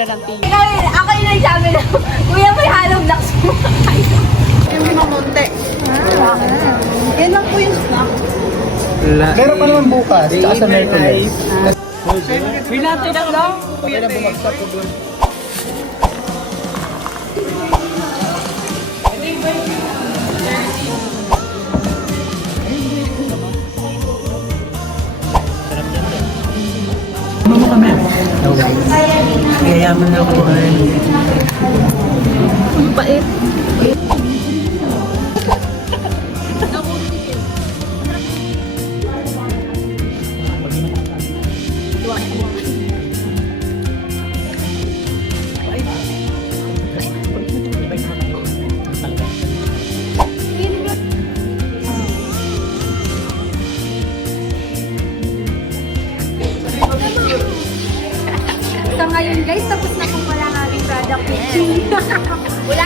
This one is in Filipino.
pala ng tingin. Ako yung nagsabi na, kuya may halong laks mo. Yung mamunti. Yan lang po yung snack. Meron pa naman bukas, tsaka sa Merkules. Binatay na lang. Pati na bumagsak ko doon. Ano mo kami? Kayayaman na ako kumain. Ang bait. So ngayon guys, tapos na po pala ang aming product pitching. Wala